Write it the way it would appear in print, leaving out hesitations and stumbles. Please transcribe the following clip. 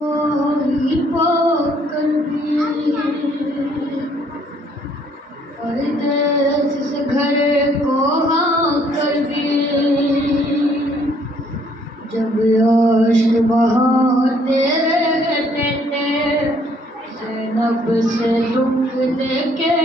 کوئی پاکر بھی پردیس سے گھر کو ہاں کر بھی جب عشق بہاتے رہتے تھے زینب سے دکھ دیکھے